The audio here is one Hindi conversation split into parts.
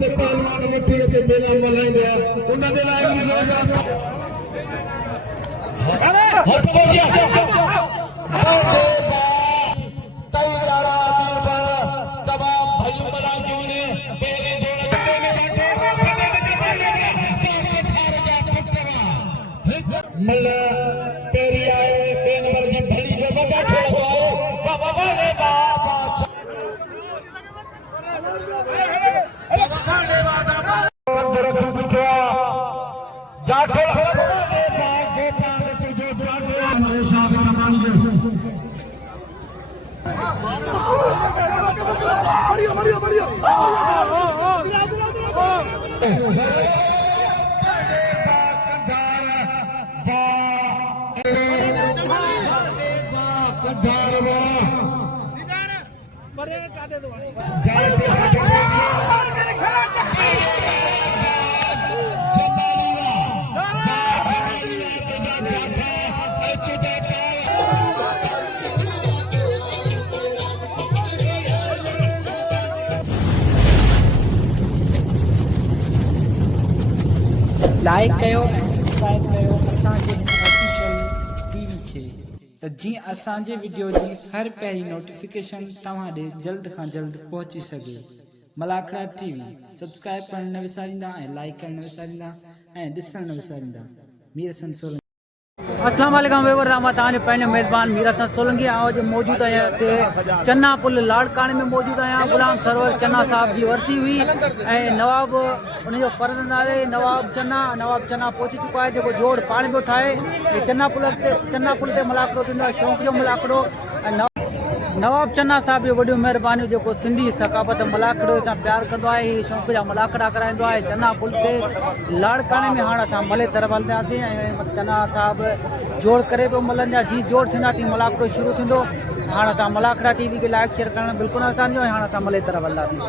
ते पहलवान वठी ते मेला मल्हाईंदो आहे उन जे लाइ बि ज़ोरदार हथ बोलिया कई यारा तमाम भली मलाइयों ने पहले दौर में मल तेरी आए बेन वर्गी भली जो वगा छोड़ो बाबा वाले बाबा बाबा ने वादा अंदर कुछो जाठो बाबा ने बाबा गोपाल तुझो जाठो हमेशा समानियो Mario लाइक कयो सब्सक्राइब कयो असांजे ऑफिशियल टीवी खे त जीअं असांजे वीडियो जी हर पहिरीं नोटिफिकेशन तव्हां ॾे जल्द खां जल्द पहुची सघे। मलाखड़ा टीवी सब्सक्राइब करण न विसारींदा ऐं लाइक करण न विसारींदा ऐं ॾिसण न विसारींदा। मीर हसन सोलंकी अस्सलाम वालेकुम वेवर मैं तव्हांजो पंहिंजो मेज़बान मीर हसन सोलंकी आज मौजूद आहियां हिते चन्ना पुल लाड़काणे में मौजूद आहियां। गुलाम सरवर चन्ना साहब की वर्सी हुई ऐं नवाब उनजो फर्ज़ नाले नवाब चन्ना पहुची चुका है जो जोड़ पाण पियो ठाहे। चन्ना पुल ते मलाखड़ो थींदो आहे शौक़ जो मलाखड़ो। नवाब चन्ना साहब जो वॾियूं महिरबानियूं जेको सिंधी सकाफ़त मलाखड़ो सां प्यार कंदो आहे शौक़ जा मलाखड़ा कराईंदो आहे। चन्ना पुल ते लाड़काणे में हाणे असां मले तरफ़ हलंदासीं ऐं चन्ना साहब जोड़ करे पियो मलंदा जी जोड़ थींदा तीअं मलाखड़ो शुरू थींदो। हाणे असां मलाखड़ा टीवी खे लाइक शेयर करणु बिल्कुलु आसान जो ऐं हाणे असां मले तरफ़ हलंदासीं।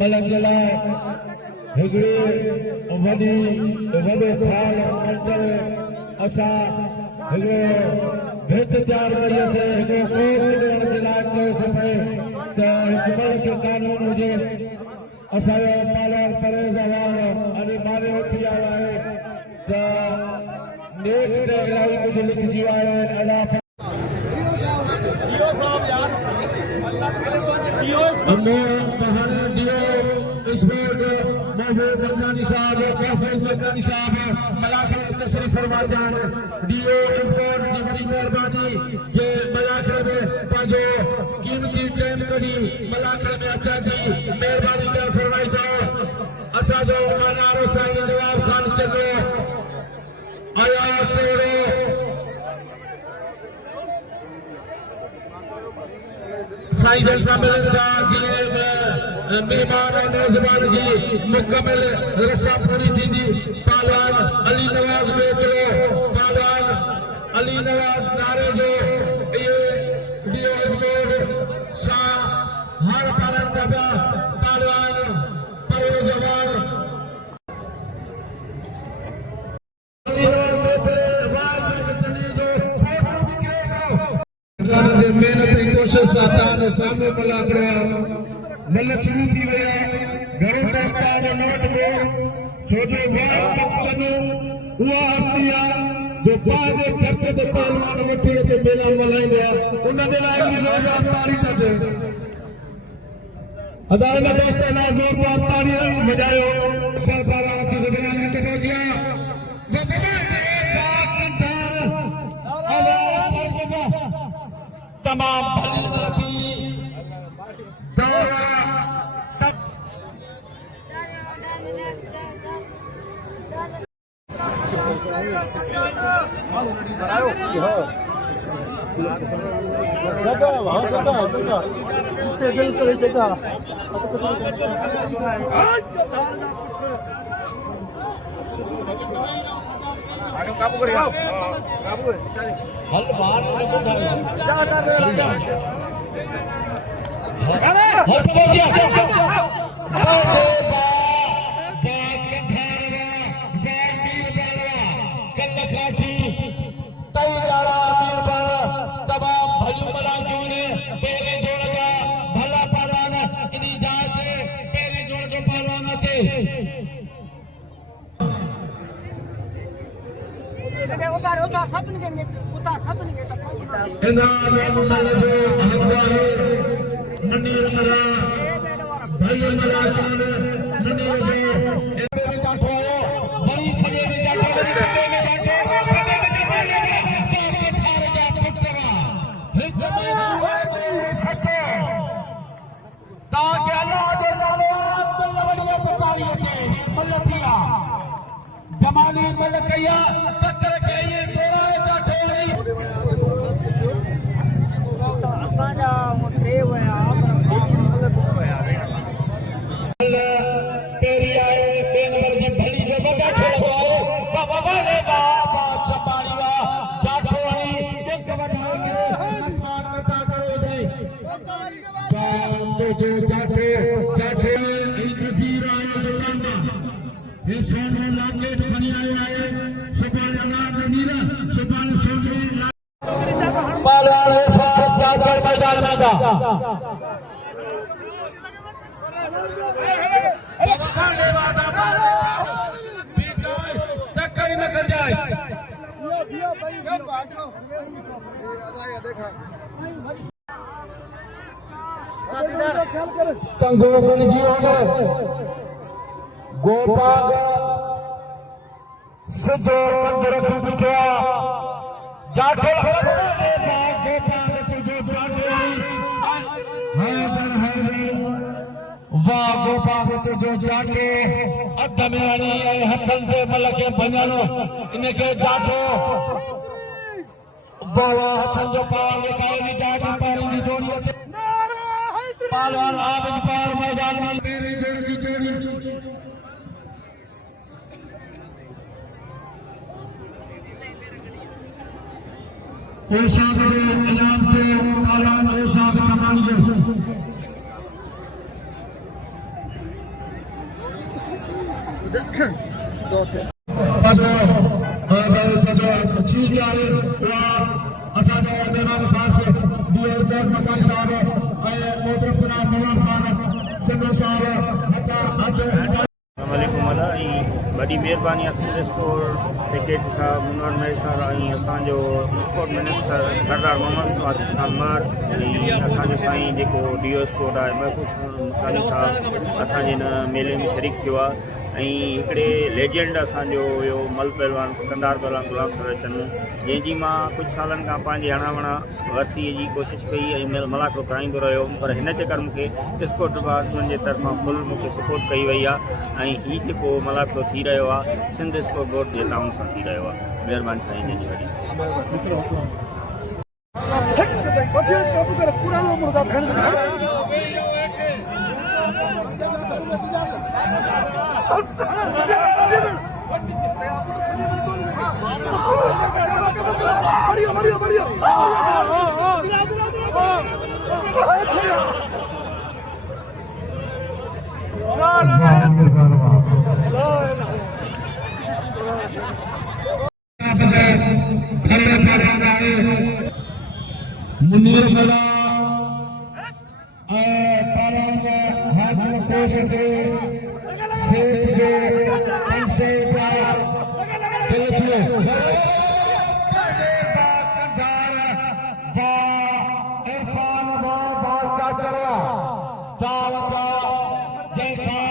मलंग जे लाइ हिकिड़ी वॾो खाल मंटर असां हिकिड़ो भित तयारु कईसीं हिकिड़ो कोट ॾियण जे लाइ चयोसीं पए त हिकु मलिक कानून हुजे। असांजो पालवान परेज़ अवान अॼु माने उथी आयो आहे त नेक ते इलाही कुझु लिखिजी आयो आहे। महबूब मकानी साहब महफूज मकानी साहब मलाखड़े तशरीफ फरमा जान डीओ इस बार जी बड़ी मेहरबानी जे मलाखड़े में पाजो कीमती टाइम कड़ी मलाखड़े में अच्छा जी मेहरबानी कर फरमाई जाओ। असा जो मनारो साईं नवाब खान चलो आया सेरो साईं जलसा मिलंदा जी मेहमान मेजबान जी मुकम्मल रसा पूरी थी। पालवान अली नवाज बेदरो पालवान अली नवाज नारे जो ये डीओएस बोर्ड सा हर पारंदा पालवान परवेज अवान मेहनत कोशिश सामने मलाखड़ा मल शुरू थी वही घरों तक नोट में छोजो चनो उहा हस्ती आहे जो पंहिंजे खर्च ते पहलवान वठी अचे मेला मल्हाईंदो आहे उन जे लाइ बि ज़ोरदार तारीफ़ अचे। अदालत दोस्त लाइ ज़ोरदार तारीफ़ वॼायो। सरकारा अची गुजरात ते पहुचिया तमाम भली मलती दौरा दिल करे जगह काबू करिए काबू हल बाहर हथ बोलिया इनाम मल जो हक़ आहे मनीर मरा भाई मला खान मनीर जो इनमें भी जाठो आयो वरी सजे में जाठो वरी खड्डे में जाठो खड्डे में जाठो सारे ठार जा पुत्रा हिक में पूरे में सचो ताकि अल्लाह जे नाले अब्दुल वड़िया तारी अचे मल थिया जमानी मल कया टक्कर के ये डोरा जाठो असांजा मुखे हुया तेरी आए बेन वर्गी भली जो वजा छोड़ो बाबा वाले बाबा चपाड़ी वा जाठो आई एक वधा के मथान मचा करो दे जान दे जो जाठे जाठे ई नजीर आए दुकाना ये सोने लाकेट बनी आए सुभान अल्लाह नजीरा सुभान सोने पालाने सार चाचर मैदान में दा कंगो जी होने गोपाग सिद्धो कंदर बिठा जाठो गोपाग तुझो जाठो हैदर वाह गोपाग तुझो जाटे अध में हणी हथन से मल के भञणो इनके जाठो वाह वाह हथन जो पार दिखाए दी जात पार दी जोड़ी अचे पालवान आबिद पार मैदान में मेरी जोड़ी की जोड़ी ओशाग के इनाम के पालवान ओशाग समानियो ठीक है असांजो मेहमान ख़ास डीएस बोर्ड मकान साहब मोहतरम जनाब नवाब खान चंदो साहब बड़ी मेहरबानी सिंध स्पोर्ट सेक्रेटरी साहब मुनवर मेर साहब असो स्पोर्ट मिनिस्टर सरदार मोहम्मद अनवर असो साईं जो डीओ स्पोर्ट है महफूज़ मुतानी साहब असांजे इन मेले में शरीक थो इकड़े लेजेंड असो मल पहलवान कंदार पहलवान गुलाम सर चन्नू जैसी मां कुछ सालन का हणावणा वर्सी की कोशिश कई मलाको कराईंदो रहो पर इन चक्कर मुझे स्पोर्ट डिपार्टमेंट के तरफा फुल मुझे सपोर्ट कई वही है जो मलाको थी रो सिंध स्पोर्ट बोर्ड के ताउन से थी रो मेहरबानी साईं जी मुनीर मला हाथ कोश के सेठ के पैसे दिल थियो कंधार वाह इरफान वाह चाचड़वा तावका देखा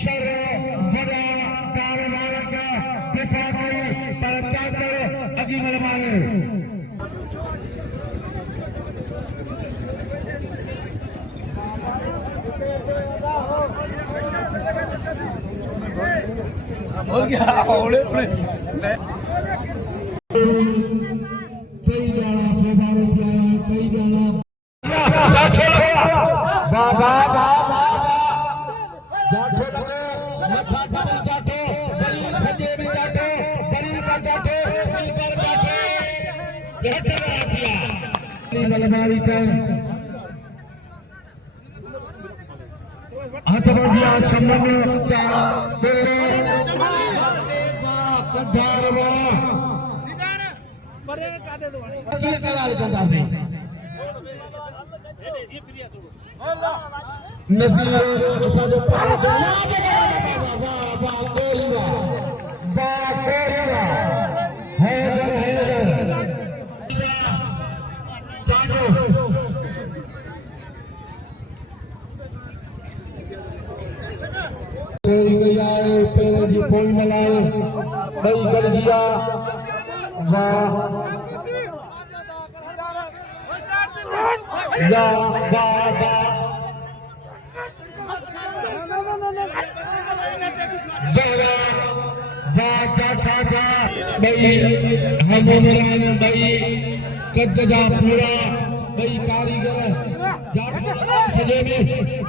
शर वड़ा दार मारक दिशा कोई पर चाचड़ अगी मलमाने हो गया ओले ओले कई गाना सोबारो किया कई गाना जाठो लगा वाह वाह वाह वाह जाठो लगा मथा डबल जाठो बड़ी सजे में जाठो बड़ी का जाठो इस पर जाठो यह चला दिया नी मलबारी से हाथ बजिया सम्मान चार बेड़े कंधार वाह ये कलाल कंदा से नजीर असा जो पार पेरी गई आए पेरे जी पोई मलाए बई गलजिया वाह या वाह वाह वाह जाता था बई हम उमरान बई कद जा पूरा बई कारीगर जाता सजे में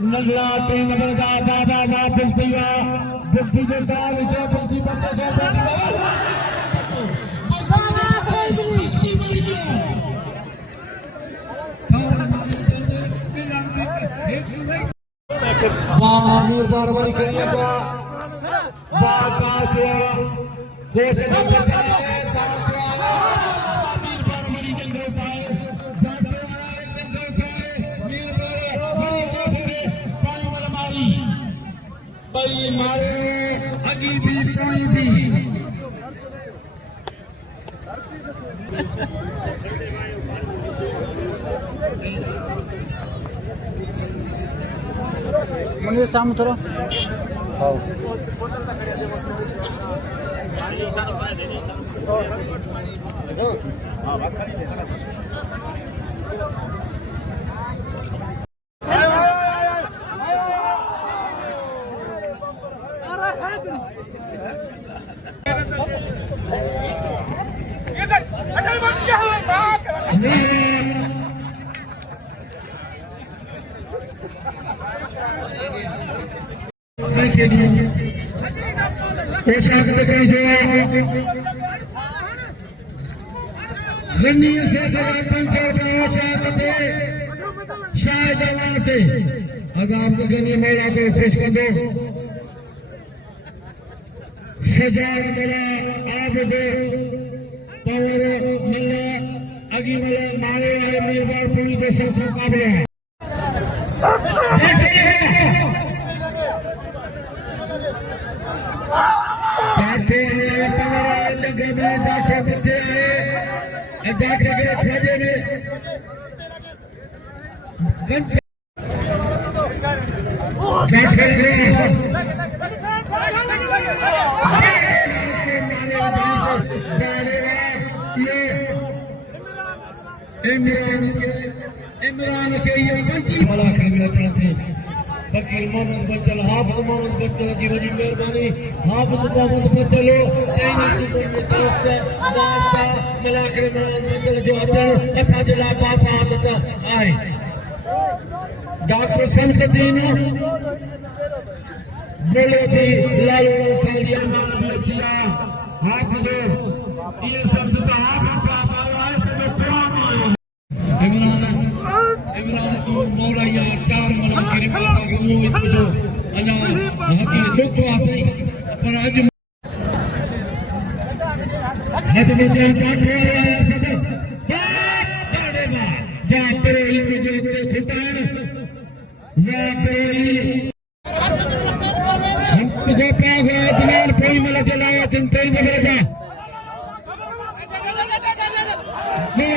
नगड़ा ट्रेन बरदा बाबा ना बुद्धि देता विजय बुद्धि बच्चा जो वाह मीर बारबारी करिए जा वाह काचवा देश में चला है काचवा मीर बारबारी जंगल पाए जाते वाला जंगल जाए मीर बारबारी देश में पाई मलमारी भाई मारे अगी भी कोई भी मुझे सामने थोड़ा के लिए पोशाक दिखाई जो गन्नी से पंखे पोशाक दे शायद जवानते अगाम के गन्नी मौला को खुश कर दो सजान मला आप दो पावर मल्ला अगी मला मारे आए निर्वार पूरी देश मुकाबला है जाते हैं पवरा लगे में जाते बच्चे आए जाते के खाजे में जाते इमरान के ये पंची मलाखड़ी में चलते फकीर मोहम्मद बच्चल हाफिज मोहम्मद बच्चल जी वॾी महिरबानी हाफिज मोहम्मद बच्चल चईनी सूबनि में दोस्त वास्ता मलाखड़ी मोहम्मद बच्चल जो अचण असांजे लाइ बासआदत आहे डॉक्टर शमसुद्दीन बोले थी लालू खालिया मान भी अची आहे हाफिज ये सब तो हाफिज साहब आयो आहे सॼो क़ुरान आयो इमरान को मौला यार चार मलम के रिवासा के मुंह में जो अना हकी दुख वासई पर आज हद में जो काठो यार सद बाड़े बा या तेरे इन जो ते छुटान या तेरी हम को पागा दिनार कोई मल जलाया चिंता न बरदा मैं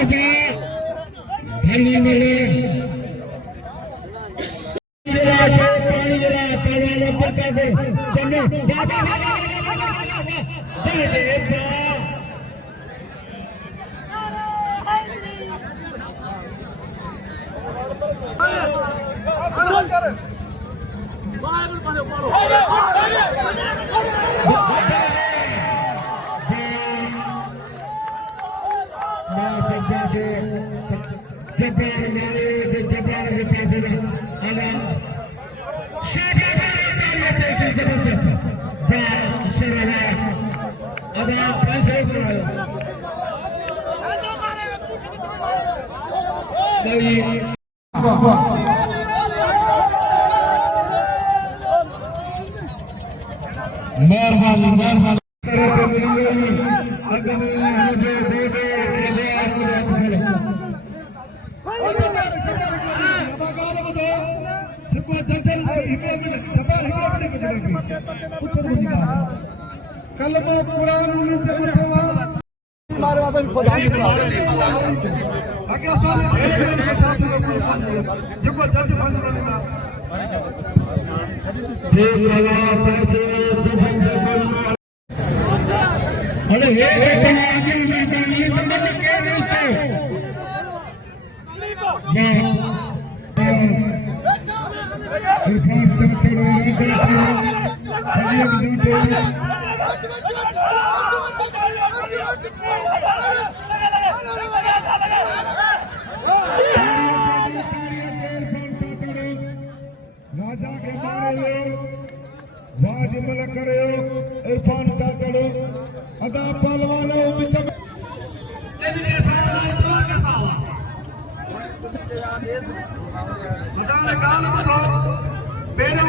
भली मिले पानी जला पहलवान अब्दुल कादिर जन्नो बाबा मैं समझा के जबान मारे जबान के पास आना मेहरबानी मेहरबानी शरत मिली हुई अगले हमें दे दे कलम कुरान ते मथवा आगे साले खेले छात्र कुछ जेको जज फैसलो लेता ठीक है पैसे दिखन जको अरे हे बेटा आगे मैदान ये तो मत के रिश्ते इरफान चाकर और इधर सरिया जोटे राजा के मारे बाज मल करे इरफान चाचड़ अदा पहलवान विच में इनके साथ तो के साथ अदा ने गाल बतो बेरे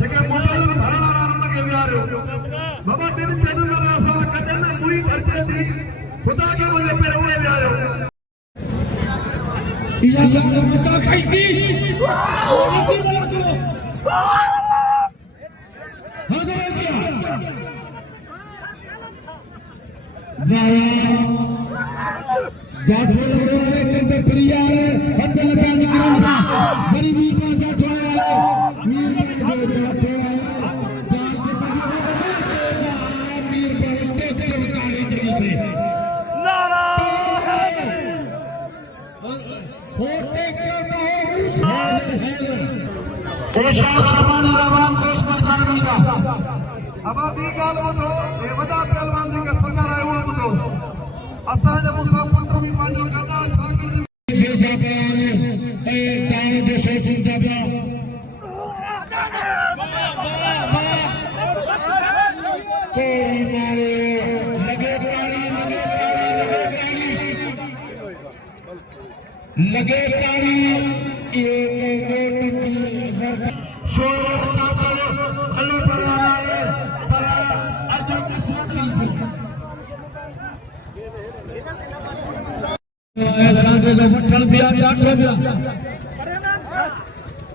जगह मोबाइल में धरण आराम लगे यार बाबा बिन चैनल वाला असा कदे ना मुई खर्चे थी खुदा के बोले पे हुए यार या जान मुता खाई थी नीचे वाला करो जाठो लगे प्रियार हथ लगा निकलना बड़ी मीर में जाठो आया मीर में जो जाठो आया मीर पर टेक चमकाने चली से होते करता है शाह शबानी रवान कोश मैदान में का अब बी गाल बतो ए वदा पहलवान सिंह संगार आयो बतो असा जब मुसाफिर में पांचो गदा छाकड़ी भेजा बयान ए ताव जो शेखुन दबा कोई मारे लगे ताड़ी लगे ताड़ी ये शोर चाकर अल्लाह परवाना है पर अजो किस्मत की खांडे का मुठन बिया जाठो बिया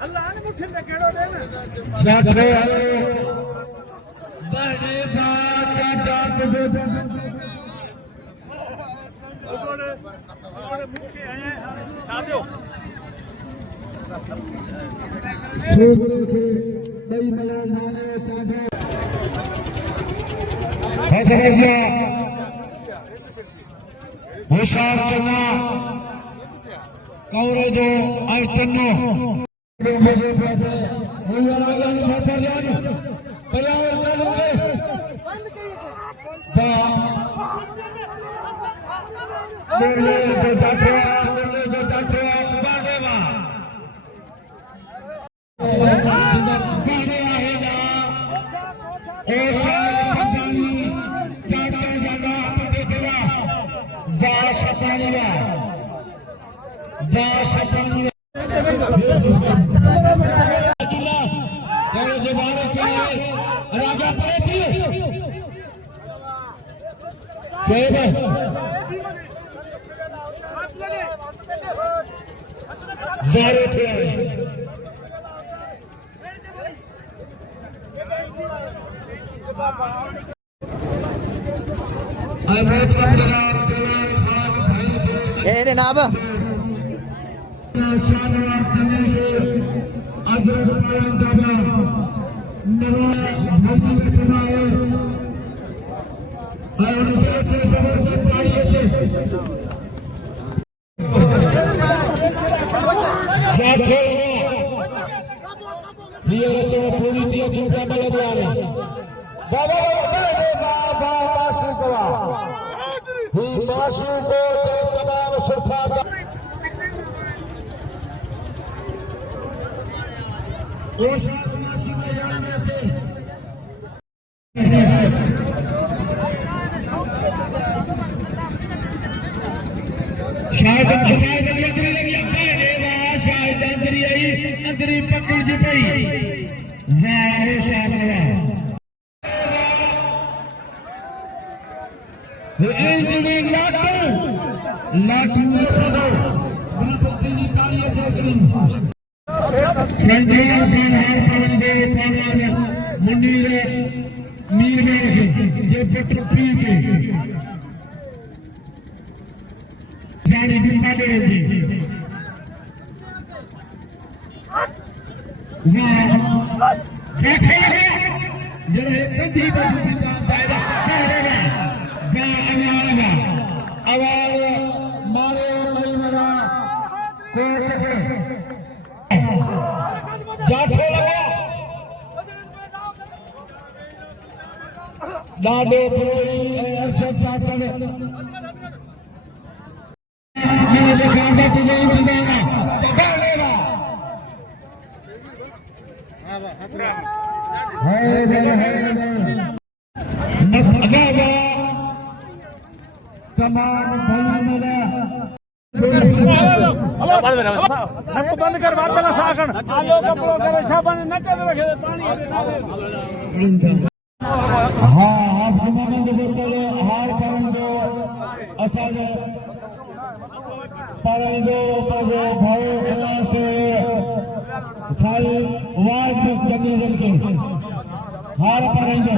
अल्लाह ने मुठन में केड़ो दे ना जाठो आयो बड़े दा जाट दे ओरे मुखे आए साथियों सोगरे के दई मला मारे चाठो है समझिया होशार चन्ना कौरे जो आई चन्नो मुझे कहते वही वाला गाने में पर जाने पर्यावर जाने के मेरे जो जाते बागे वाह सुंदर बागे है ना होशार सजानी जाते जाना पते चला वाह सजानी वाह सजानी जो बारे के राजा पड़े थी सही है जारे थे अहमद जनाब जलाल खान भाई के ए जनाब शानवार जने के अदरक पालन दादा नवा भूमि के समाए और उनके अच्छे सबर के पाड़िए थे जाठो ये रस्म पूरी थी चुपका बल द्वारे बाबा बाबा मासू जवा ही मासू को तमाम सुरफा ये साथ मासी मैदान में थे शायद ये लग गया है शाहनवा इंजीनियरिंग लाठी में दो बिना टोपी की ताली है जगनी संदेश खान हर पवन दे पावन मुंडीर मीर में जे पट पी के जारी जिम्मा दे जी वाह जैसे लगे जरा कभी भी जानता है करेगा वाह आवाज मारे मई मरा को सके जाठो लगा डाडो प्रोई अरशद चाचड़ मैंने देखा था तुझे इंतजार पकड़ लेगा है तमाम भला मना बंद कर बात ना सागण आलो कपड़ो करे साबन न कर रखे पानी हाँ आप समाने जो बोतल हार परंदो असाजे परंदो पाजो भाई प्रयास साल वाद में चन्नी जन के हार परंदो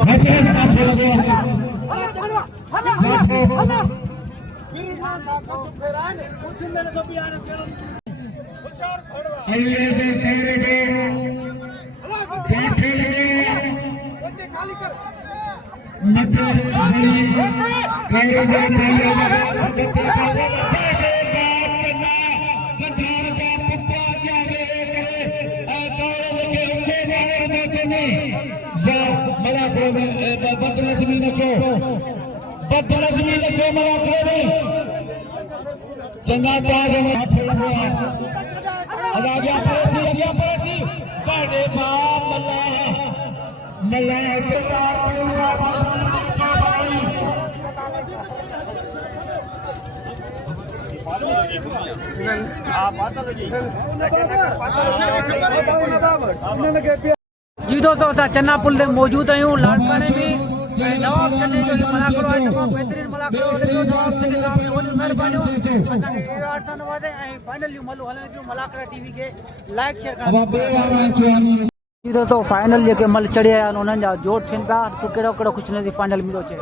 मचले पाछे लगे अल्ले दे तेरे के जाठे लगे मचे हरी करे दे तेरे के बदनज़मी रखो मलाकड़े में चंगा ताज में हाथ लगा अदागिया पड़े थी साढ़े बाप मल्ला के जी दोस्तों असां चन्ना पुल ते मौजूद आहियूं लाड़काने में नवाब चन्ने जो मलाकड़ो आहे तमामु बहितरीन मलाकड़ो नवाब चन्ने साहब जो वॾी महिरबानी असांखे आठ सां नवाज़े ऐं फाइनल जूं मलूं हलनि पियूं मलाकड़ा टीवी खे लाइक शेयर करणु जी दोस्तों फाइनल जेके मल चढ़िया आहिनि उन्हनि जा जोड़ थियनि पिया तूं कहिड़ो कहिड़ो ख़ुशि नज़ीर फाइनल मिलो अचे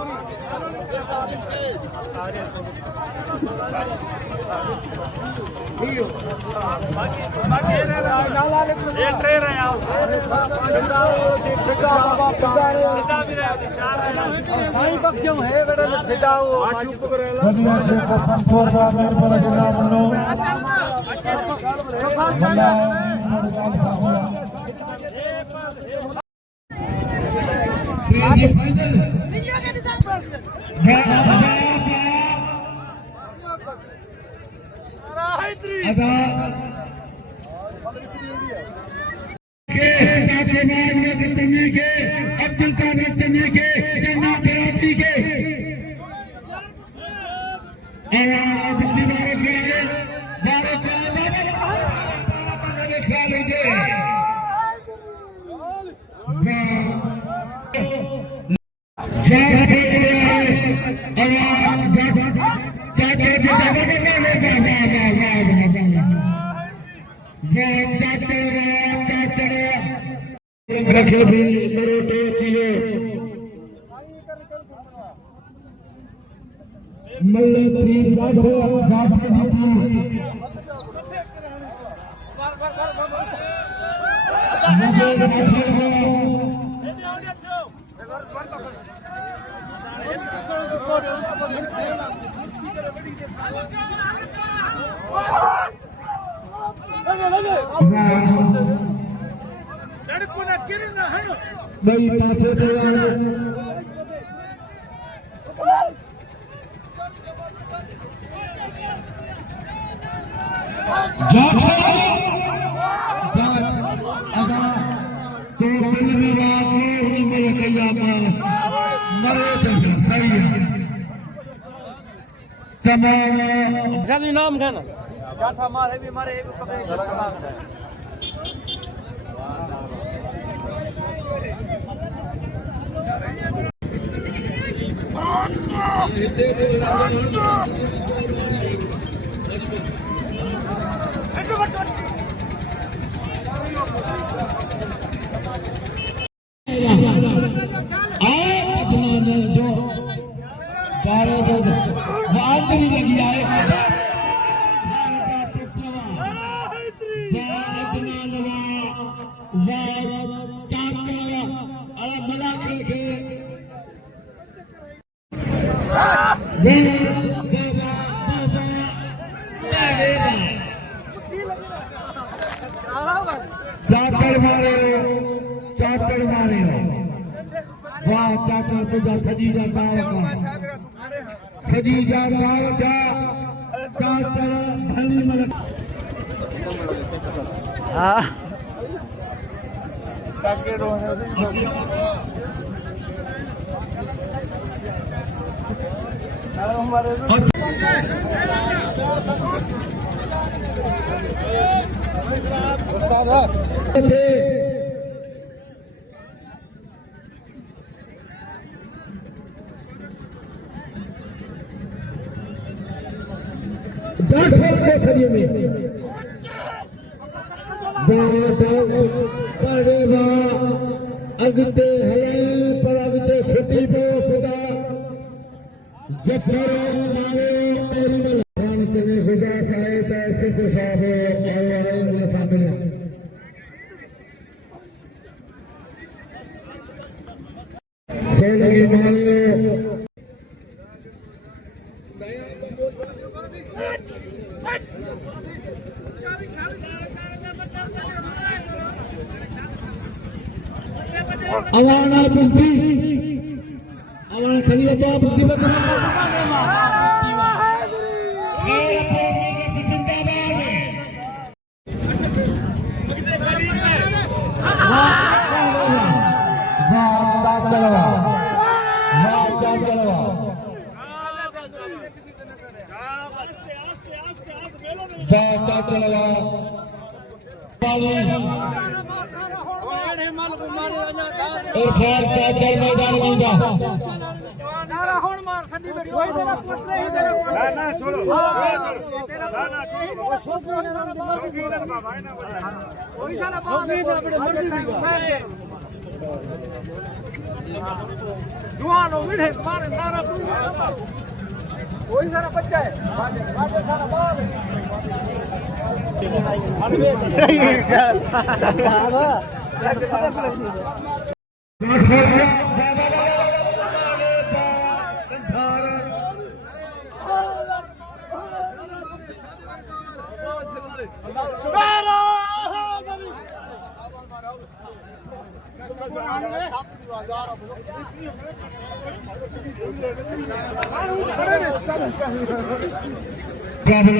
अब्दुल कादिर चन्नी के चन्ना बिरादरी के रखे भी मरोटे चाहिए मल्ले तीर बाढ़ो जाते दीती मुझे बैठे हैं भाई पासे पे नाम कहना जाठा मारे भी मारे एक पकड़े जो बारह बहादुरी लगी आए चाचड़ मारे वाह चाचड़ तुझा सजी जा नाव का सजी जा नाव जा चाचड़ भली मलक हाँ जाठल के सरिये में पड़े बा अगते हले पर अगते छुट्टी पे खुदा जफर मारे तेरी में खान चने खुदा साहिब ऐसे तो साहब आए उन सामने सोलगी मान लो अवाना बुद्धि अवाना खड़ी तो बुद्धि बता इरफान चाचा मैदान में जा नारा होन मार सदी में कोई तेरा पुत्र ही तेरा ना छोड़ो ना छोड़ो छोकरो ने नाम दिमाग भाई ना कोई सारा बात नहीं अपने मर्जी दी जुआन हो विढ़े मारे नारा तू कोई सारा बच्चा है बाजे सारा बाल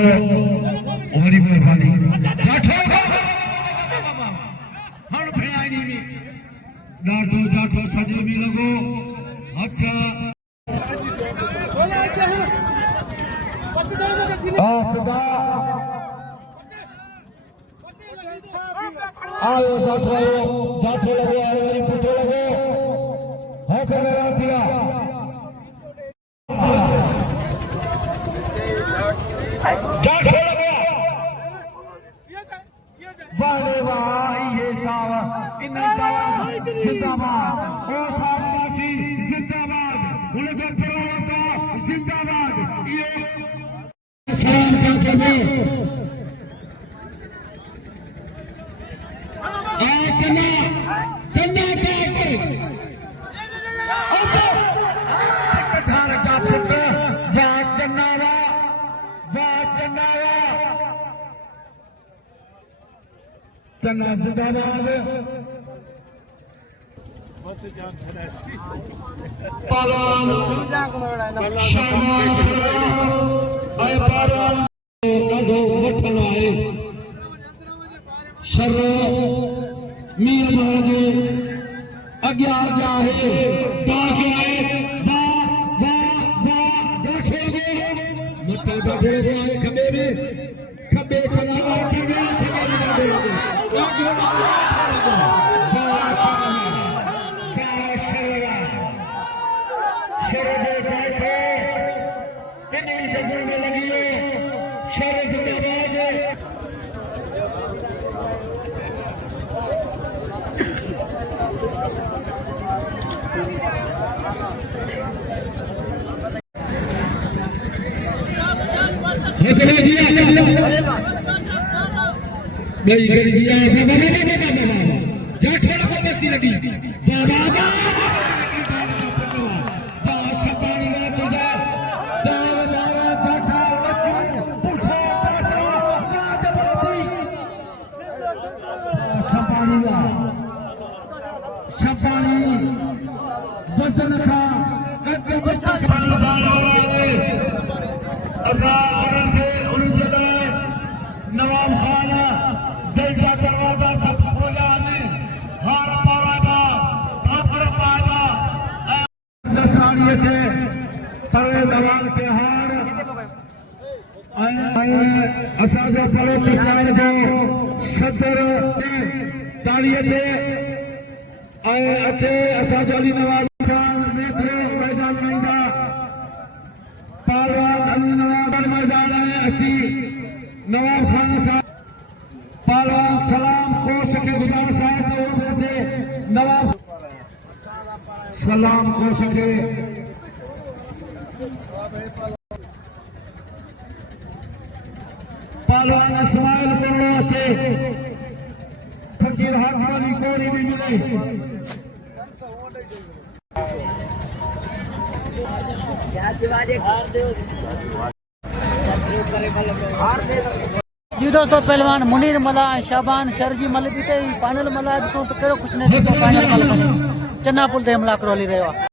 हमारी मेहरबानी हर फैलानी में डाटो जाठो सजे भी लगो अच्छा आयो जाठो जाठो लगे आयो पुठो लगे है तो मेरा दिया जाठो लगे वाले वाह ये दावा इन दावा जिंदाबाद ओ साथी जिंदाबाद उनके पुराना जिंदाबाद ये सलाम का करने तना तना का कर ओके कथार जा पुत्र जा चन्नावा चन्ना जिंदाबाद पालन शामान आए पालन ॾाढो वठण आहे शर मीर महाराज अॻियां अॻियां आहे तव्हांखे आहे वाह वाह वाह जाठे लॻो मथां जाठे लॻो आहे खॿे में खॿे भाई कर दिया जा छोड़ा को बच्ची लगी वाह वाह वाह शपानी ने तुझे जान मारा जाठा पुछो पासा याद बरती शपानी वजन का कद बच्चा शपानी जान वाले असा उन्हें जलाए नवाब खान दिल का दरवाजा सब खोला ने हार पारागा भाकर पागा दस्तानी थे परवे जवान के हार आए असा जो बलोचिस्तान जो सदर ताड़ी थे आए अचे असा जो अली नवाब खान मेथरे मैदान में दा पारवान अली नवाब मैदान में अची नवाब खान साहब पालवान सलाम को सके गुजार साहब तो वो थे नवाब सलाम को सके पालवान इस्माइल पेड़ो थे फकीर हाथ वाली कोड़ी भी मिले जी दोस्तों पहलवान मुनीर मला शाबान शरजी मल भी थे फाइनल मला ॾिसूं त कहिड़ो कुझु न ॾिसो फाइनल मल वञे चन्ना पुल ते मुलाक़ो हली रहियो आहे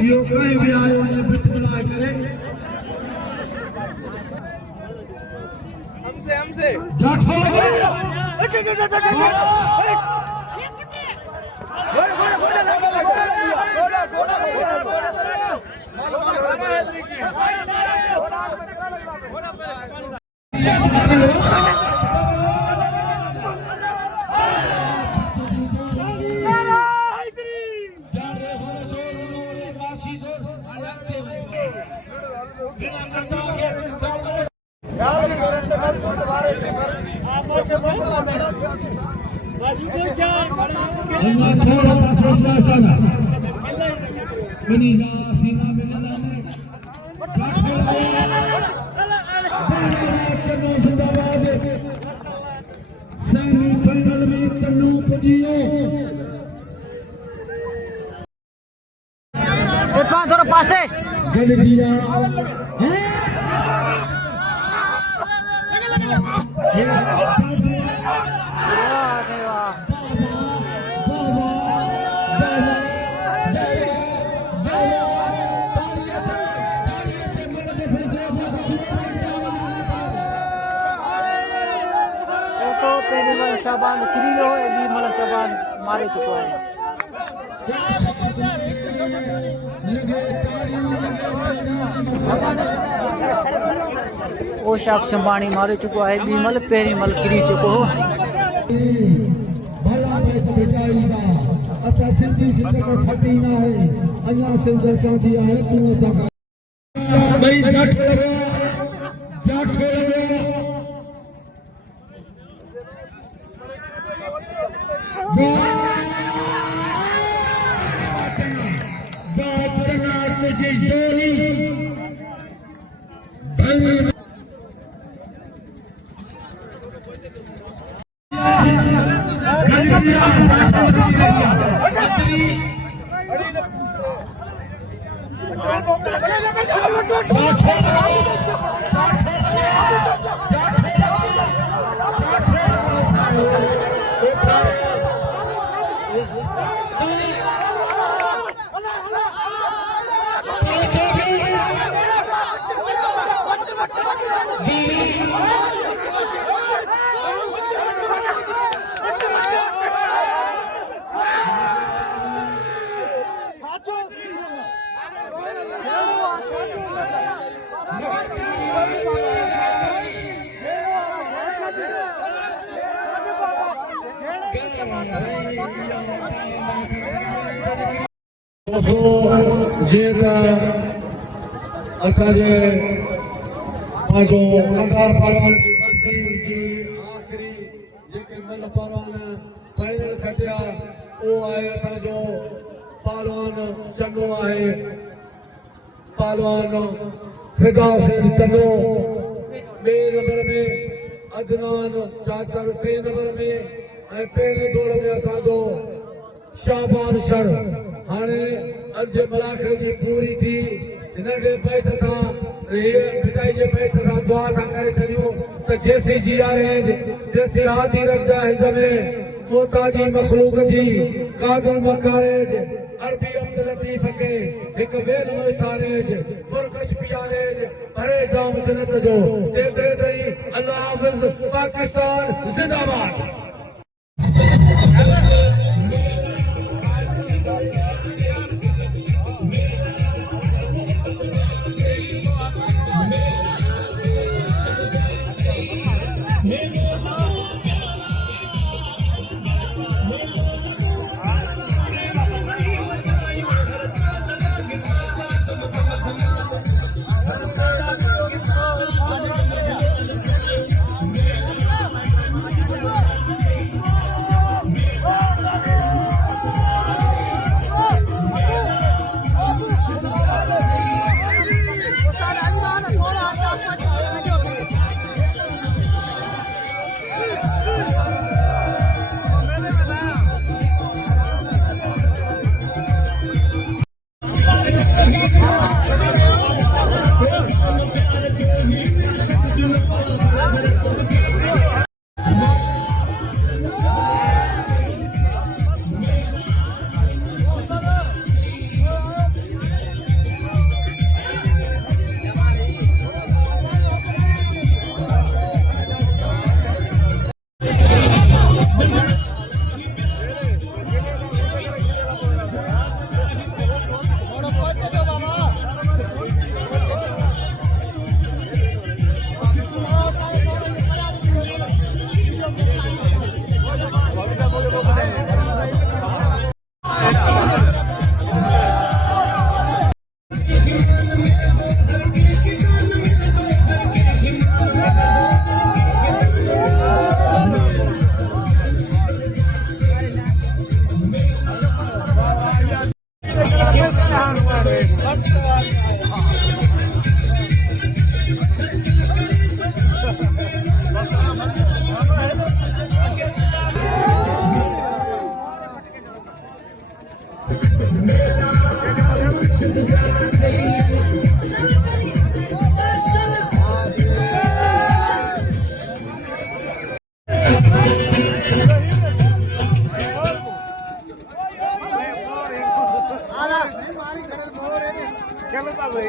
यो कोई भी आयो है बिस्मिल्लाह करे हमसे जा सेमीफाइनल में कन्नू पुजियो थोड़ा पासे गलजिया शाबान किरी हो एडी मतलब शाबान मारे चुको है ओ शख्स शंबानी मारे चुको है बी मल पेरी मल किरी चुको हो भला है तो बेचारी का असा सिंधी सिंध का छटी ना है अन्या सिंध साथी है तू सा भाई जट असांजे पंहिंजो कंगार पहलवान जी वर्सी जी आख़िरी जेके मन पहलवान फाइनल खटिया उहो आहे असांजो पहलवान चङो आहे पहलवान फिदा हुसैन चङो ॿिए नंबर में अदनान चाचर टे नंबर में ऐं पहिरें दौर में असांजो शाबान शर हाणे अॼु मलाखड़ जी पूरी थी नंढे पैठ सां पिटाई जे पैठ सां दुआ था करे छॾियूं त जैसी जियारे जैसी हादी रखदा है जमे मोताजी मखलूक जी कादर मकारेज अरबी अब्दुल लतीफ के एक वेल मसारेज पुरकश पियारेज भरे जाम जन्नत जो तेरे दई अल्लाह हाफिज पाकिस्तान जिंदाबाद।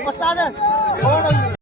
उस्ताद